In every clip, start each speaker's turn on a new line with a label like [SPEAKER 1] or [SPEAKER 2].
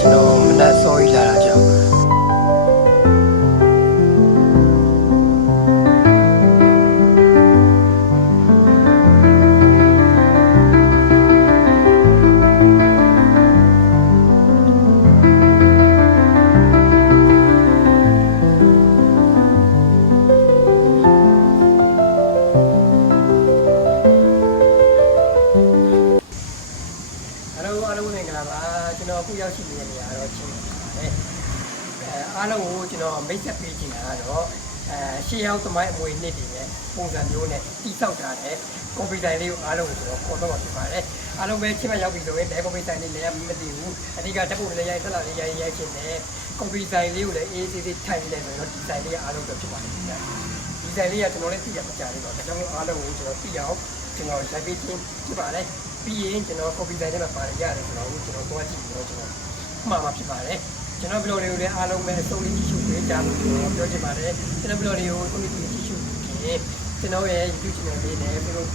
[SPEAKER 1] ကျွန်တော် ကိုကျွန်တော်မိတ်ဆက်ပေးချင်တာကတော့အဲရှေးရောက်သမိုင်းအမွေနှစ်တွေနဲ့ပုံစံမျိုးနဲ့တိစောက်ထားတဲ့ကွန်ပျူတာလေးကိုအားလုံးကိုကျွန်တော်ခေါ်တော့မှာဖြစ်ပါတယ်အားလုံးပဲချစ်မှတ်ရောက်ပြီဆိုရင်ဘယ်ကွန်ပျူတာလေးလည်းမသိဘူးအဓိကတက်ဖို့လည်းရိုက်ဆက်လာလေးရိုက်ရိုက်ချင်တယ်ကွန်ပျူတာလေးကိုလည်းအေးအေးသေးသေးထိုင်နေတယ်ဆိုတော့ဒီဇိုင်းလေးအားလုံးတော့ဖြစ်ပါတယ်ခင်ဗျာဒီဇိုင်းလေးကကျွန်တော်လည်းသိရမကြလေးတော့ဒါကြောင့်အားလုံးကိုကျွန်တော်သိအောင်ကျွန်တော်ရိုက်ပေးခြင်းဖြစ်ပါတယ်ပြီးရင်ကျွန်တော်ကွန်ပျူတာထဲမှာပါတယ်ရတယ်ဆိုတော့ကျွန်တော်သွားကြည့်ပြီးတော့ကျွန်တော်မှားမှာဖြစ်ပါတယ် ကျွန်တော်ဘလော်တွေကိုလည်းအားလုံးပဲအဆုံးလေးကြည့်ရှုပေးကြလို့ကျွန်တော်ပြောချင်ပါတယ်ကျွန်တော်ဘလော်တွေကိုအဆုံးလေးကြည့်ရှုပြီးကျွန်တော်ရဲ့ YouTube channel လေးနဲ့ Facebook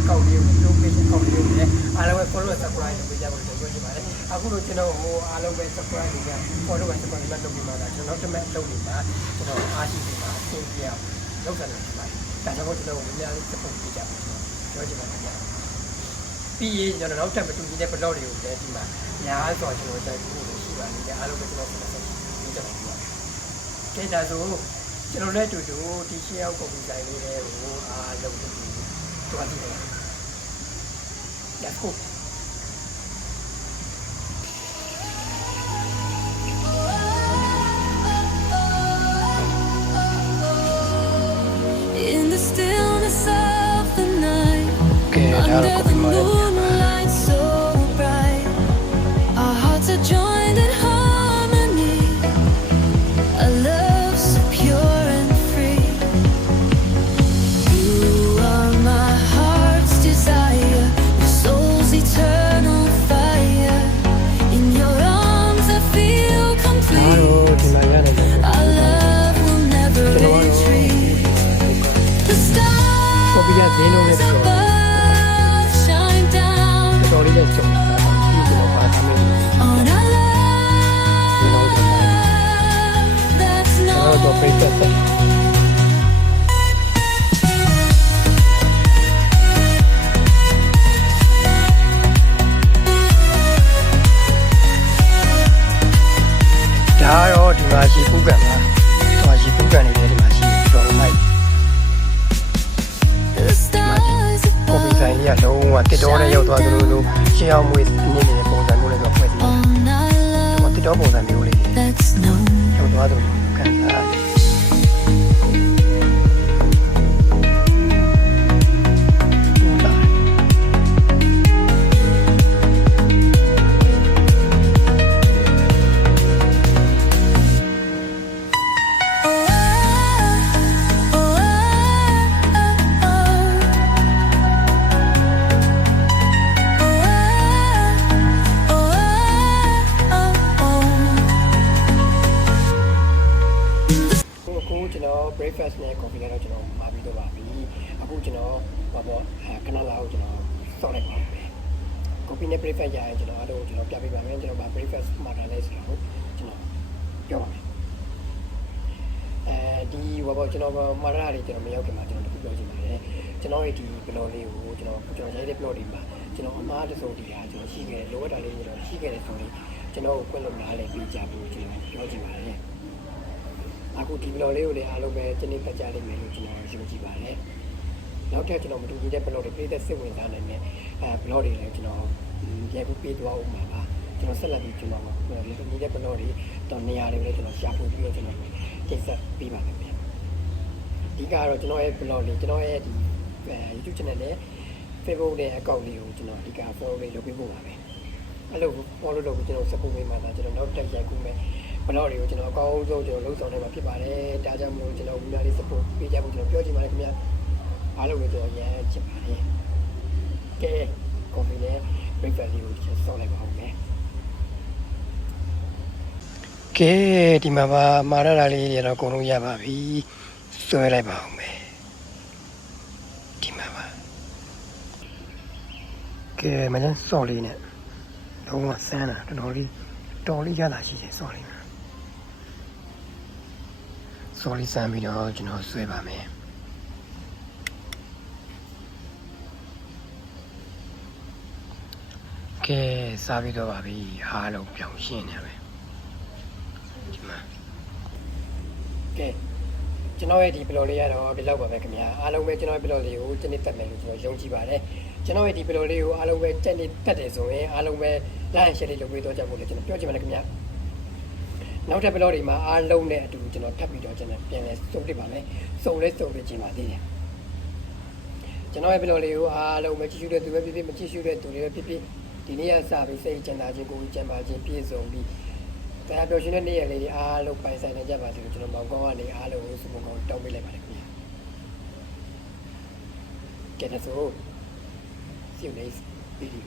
[SPEAKER 1] အကောင့်လေးကို Facebook page အကောင့်လေးကိုလည်းအားလုံးပဲ follow subscribe လုပ်ပေးကြဖို့ကျွန်တော်ပြောချင်ပါတယ်အခုတော့ကျွန်တော်ဟိုအားလုံးပဲ subscribe လုပ်ကြ follow ပဲ subscribe လုပ်ပြီးမှလာကျွန်တော်တို့မဲ့လုပ်နေတာကျွန်တော်အားရှိနေတာအဆင်ပြေအောင်လုပ်တယ်လို့ပြောပါတယ်ဒါကြောင့်ကျွန်တော်တို့များလေး support ပေးကြပါပြောချင်ပါတယ်ပြီးရင်ကျွန်တော်နောက်ထပ်မတူညီတဲ့ blog တွေကိုလည်းဒီမှာညာဆိုကျွန်တော်တိုက်ဖို့ရှိ ပါနေတယ်အားလုံးပဲကျွန်တော်ဆက်ဆက်ပြီးကြပါမယ်။ကျေးဇူးဆိုကျွန်တော်လည်းတူတူဒီရှေ့ရောက်ကွန်ပျူတာလေးတွေကိုအားလုံးတူတူတွားကြည့်တယ်။ Let's go.
[SPEAKER 2] In the stillness of the
[SPEAKER 1] တစ်တော်နဲ့ရောက်သွားသလိုလိုရှင်းအောင်မွေးနေနေတဲ့ပုံစံမျိုးလေးတော့ဖွဲ့စည်းတယ်
[SPEAKER 2] on our
[SPEAKER 1] ဟော
[SPEAKER 2] love
[SPEAKER 1] တစ်တော်ပုံစံမျိုးလေး
[SPEAKER 2] that's known.
[SPEAKER 1] ရောက်သွားသလိုခံစား breakfast နဲ့ coffee ကတော့ကျွန်တော်မှာပြီးတော့ပါပြီအခုကျွန်တော်ဘာပေါ့အဲခဏလာကိုကျွန်တော်စောင့်လိုက်ပါမယ် coffee နဲ့ breakfast ရရင်ကျွန်တော်အားလုံးကျွန်တော်ပြပေးပါမယ်ကျွန်တော်ဗာ breakfast မှာတာလဲဆိုတော့ကျွန်တော်ပြောပါမယ်အဲဒီဘာပေါ့ကျွန်တော်မာရတာတွေကျွန်တော်မရောက်ခင်မှာကျွန်တော်တခုပြောချင်ပါတယ်ကျွန်တော်ရဲ့ဒီ blog လေးကိုကျွန်တော်ကျွန်တော်ရိုက်တဲ့ blog တွေမှာကျွန်တော်အမားတစုံတည်းဟာကျွန်တော်ရှိခဲ့တယ်လိုအပ်တာလေးကျွန်တော်ရှိခဲ့တယ်ဆိုရင်ကျွန်တော်ကိုခွင့်လို့နားလည်ပေးကြဖို့ကျွန်တော်ပြောချင်ပါတယ် အခုဒီဘလော့လေးကိုလည်းအားလုံးပဲတနေ့ပတ်ကြလိမ့်မယ်လို့ကျွန်တော်ယုံကြည်ပါတယ်။နောက်ထပ်ကျွန်တော်မတူညီတဲ့ဘလော့တွေပြည်သက်စိတ်ဝင်စားနိုင်တဲ့အဲဘလော့တွေလည်းကျွန်တော်ရိုက်ပြီးပေးသွားအောင်ပါပါ။ကျွန်တော်ဆက်လက်ပြီးကျွန်တော်ဒီတူညီတဲ့ဘလော့တွေတော့နေရာတွေလည်းကျွန်တော်ရှာဖွေပြီးတော့ကျွန်တော်ကိစ္စပေးပါမယ်ဗျ။ဒီကတော့ကျွန်တော်ရဲ့ဘလော့လေးကျွန်တော်ရဲ့ဒီအဲ YouTube channel နဲ့ Facebook နဲ့ account လေးကိုကျွန်တော်အဓိက follow လေးလုပ်ပေးဖို့ပါပဲ။ အဲ့လို follow လုပ်ပြီးကျွန်တော် support ပေးမှသာကျွန်တော်နောက်တက်ရိုက်ကူမယ်ဘလော့တွေကိုကျွန်တော်အကောင်းဆုံးကျွန်တော်လုပ်ဆောင်နိုင်မှာဖြစ်ပါတယ်။ဒါကြောင့်မလို့ကျွန်တော်များလေး support ပေးကြဖို့ကျွန်တော်ပြောချင်ပါတယ်ခင်ဗျာ။အားလုံးကိုကျွန်တော်ရမ်းချစ်ပါတယ်။ကဲ coffee နဲ့ breakfast လေးကိုကျွန်တော်စောင့်လိုက်ပါဦးမယ်။ကဲဒီမှာပါမာရတာလေးတွေတော့အကုန်လုံးရပါပြီ။ဆွဲလိုက်ပါဦးမယ်။ဒီမှာပါ။ကဲမကျန်စော့လေးနဲ့ လုံးဝဆန်းတာတော်တော်လေးတော်လေးရတာရှိတယ်စော့လေးမှာစော့လေးဆန်းပြီးတော့ကျွန်တော်ဆွဲပါမယ်ကဲစားပြီးတော့ပါပြီဟာလုံးပြောင်းရှင်းနေပဲဒီမှာကဲ ကျွန်တော်ရဲ့ဒီဘလော့လေးကတော့ဒီလောက်ပါပဲခင်ဗျာအားလုံးပဲကျွန်တော်ရဲ့ဘလော့လေးကိုတနေ့တက်မယ်လို့ကျွန်တော်ယုံကြည်ပါတယ်ကျွန်တော်ရဲ့ဒီဘလော့လေးကိုအားလုံးပဲတက်နေတက်တယ်ဆိုရင်အားလုံးပဲ like share လေးလုပ်ပေးတော့ကြဖို့လည်းကျွန်တော်ပြောချင်ပါတယ်ခင်ဗျာနောက်ထပ်ဘလော့တွေမှာအားလုံးနဲ့အတူကျွန်တော်ထပ်ပြီးတော့ကျွန်တော်ပြန်လဲစုံပြပါမယ်စုံလဲစုံပြခြင်းပါသေးတယ်ကျွန်တော်ရဲ့ဘလော့လေးကိုအားလုံးမကြည့်ရှုတဲ့သူပဲဖြစ်ဖြစ်မကြည့်ရှုတဲ့သူတွေပဲဖြစ်ဖြစ်ဒီနေ့ကစပြီးစိတ်ကျန်တာချင်းကိုယ်ကျန်ပါချင်းပြည့်စုံပြီး တရားပြောရှင်တဲ့နေ့ရက်လေးတွေအားလုံးပိုင်ဆိုင်နိုင်ကြပါစေလို့ကျွန်တော်မောင်ကောင်းကနေအားလုံးကိုစုံကောင်းတောင်းပေးလိုက်ပါတယ်ခင်ဗျာကဲဒါဆို see you next video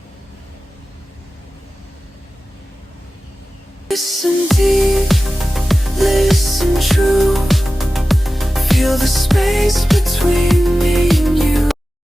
[SPEAKER 2] Listen deep, listen true. Feel the space between